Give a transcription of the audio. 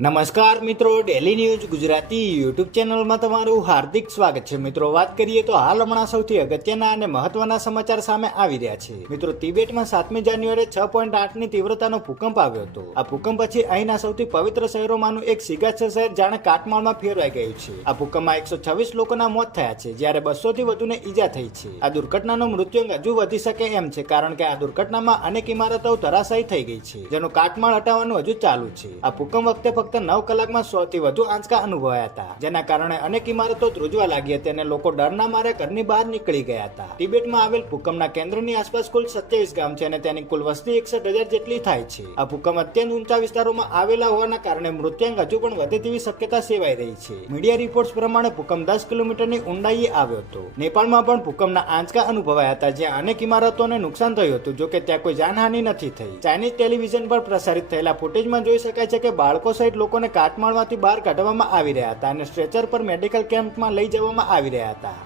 નમસ્કાર મિત્રો, daily news Gujarati YouTube ચેનલમાં તમારું હાર્દિક સ્વાગત છે. મિત્રો, વાત કરીએ તો હાલ હમણાં સૌથી અગત્યના અને મહત્વના સમાચાર સામે આવી રહ્યા છે. મિત્રો, તિબેટમાં 7મી જાન્યુઆરીએ 6.8ની તીવ્રતાનો ભૂકંપ આવ્યો હતો. આ ભૂકંપ પછી અહીંના સૌથી પવિત્ર શહેરોમાંનું એક સિગાચર શહેર જાણે કાટમાળમાં ફેરવાઈ ગયું છે. આ ભૂકંપમાં 126 લોકોના મોત થયા છે, જ્યારે 200 થી વધુને ઈજા થઈ છે. આ દુર્ઘટનાનો મૃત્યુઆંક હજુ વધી શકે એમ છે, કારણ કે આ દુર્ઘટનામાં અનેક ઇમારતો ધરાશાયી થઈ ગઈ છે, જેનું કાટમાળ હટાવવાનું હજુ ચાલુ છે. આ ભૂકંપ વખતે ફક્ત 9 કલાકમાં 100 થી વધુ આંચકા અનુભવાયા હતા, જેના કારણે અનેક ઇમારતો ધ્રુજવા લાગી હતી અને લોકો ડરના મારે ઘરની બહાર નીકળી ગયા હતા. તિબેટમાં આવેલ ભૂકંપના કેન્દ્રની આસપાસ કુલ 27 ગામ છે અને તેની કુલ વસ્તી 61,000 જેટલી થાય છે. આ ભૂકંપ અત્યંત ઊંચા વિસ્તારોમાં આવેલા હોવાના કારણે મૃત્યુઆંક હજુ પણ વધે તેવી શક્યતા સેવાઈ રહી છે. મીડિયા રિપોર્ટ્સ પ્રમાણે ભૂકંપ 10 કિલોમીટરની ઊંડાઈએ આવ્યો હતો. નેપાળમાં પણ ભૂકંપના આંચકા અનુભવાયા હતા, જ્યાં અનેક ઇમારતોને નુકસાન થયું હતું, જોકે ત્યાં કોઈ જાનહાનિ નથી થઈ. ચાઇનીઝ ટેલિવિઝન પર પ્રસારિત થયેલા ફૂટેજમાં જોઈ શકાય છે કે બાળકો સહિત લોકોને કાટમાળમાંથી બહાર કાઢવામાં આવી રહ્યા હતા અને સ્ટ્રેચર પર મેડિકલ કેમ્પમાં લઈ જવામાં આવી રહ્યા હતા.